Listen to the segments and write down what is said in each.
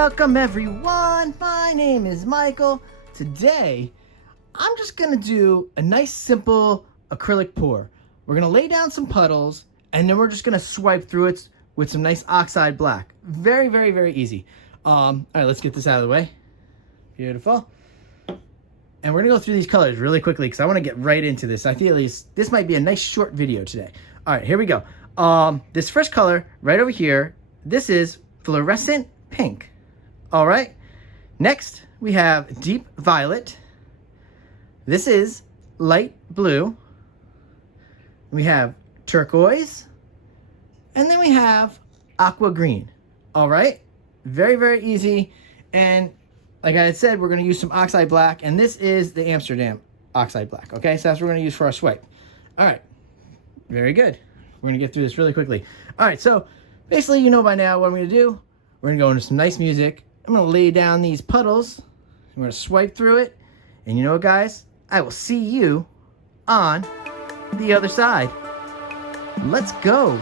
Welcome everyone, my name is Michael. Today, I'm just gonna do a nice simple acrylic pour. We're gonna lay down some puddles and then we're just gonna swipe through it with some nice oxide black. Very, very, very easy. All right, let's get this out of the way. Beautiful. And we're gonna go through these colors really quickly because I wanna get right into this. I feel this might be a nice short video today. All right, here we go. This first color right over here, this is fluorescent pink. All right, next we have deep violet. This is light blue. We have turquoise, and then we have aqua green. All right, very, very easy. And like I had said, we're going to use some oxide black, and this is the Amsterdam oxide black. Okay, so that's what we're going to use for our swipe. All right, very good. We're going to get through this really quickly. All right, so basically, you know by now what I'm going to do. We're going to go into some nice music. I'm going to lay down these puddles. I'm going to swipe through it. And you know what, guys? I will see you on the other side. Let's go.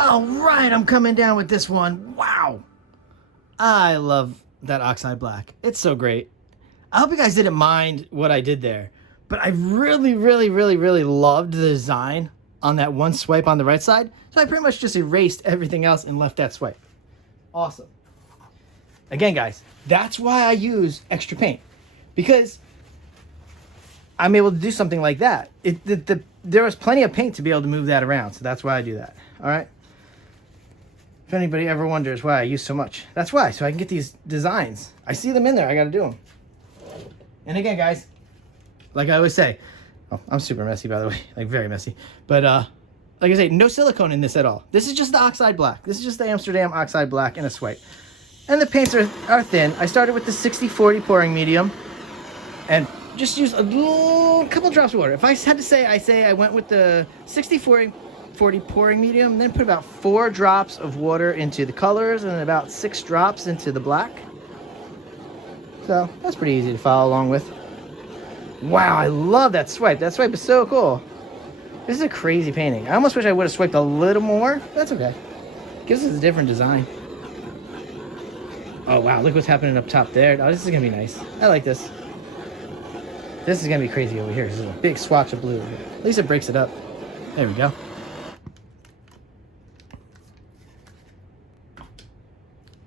All right, I'm coming down with this one. Wow. I love that oxide black. It's so great. I hope you guys didn't mind what I did there, but I really, really, really, really loved the design on that one swipe on the right side. So I pretty much just erased everything else and left that swipe. Awesome. Again, guys, that's why I use extra paint, because I'm able to do something like that. There was plenty of paint to be able to move that around, so that's why I do that. All right. If anybody ever wonders why I use so much, that's why. So I can get these designs. I see them in there. I got to do them. And again, guys, like I always say, oh, I'm super messy, by the way, like very messy. But like I say, no silicone in this at all. This is just the oxide black. This is just the Amsterdam oxide black in a swipe. And the paints are thin. I started with the 60-40 pouring medium and just used a couple drops of water. If I had to say, I went with the 60-40 pouring medium, then put about 4 drops of water into the colors and about 6 drops into the black. So that's pretty easy to follow along with. Wow, I love that swipe. That swipe is so cool. This is a crazy painting. I almost wish I would have swiped a little more. That's okay. Gives us a different design. Oh wow, look what's happening up top there. Oh, this is gonna be nice. I like this. This is gonna be crazy over here. This is a big swatch of blue. At least it breaks it up. There we go.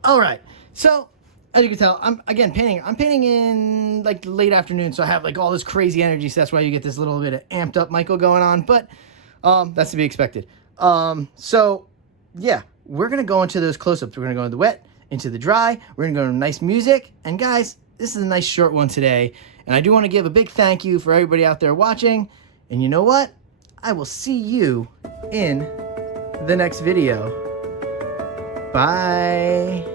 All right, so as you can tell, I'm painting in like late afternoon, so I have like all this crazy energy, so that's why you get this little bit of amped up Michael going on, but that's to be expected. So yeah, we're gonna go into those close-ups. We're gonna go into the wet, into the dry, we're gonna go into nice music, and guys, this is a nice short one today, and I do want to give a big thank you for everybody out there watching, and you know what? I will see you in the next video. Bye.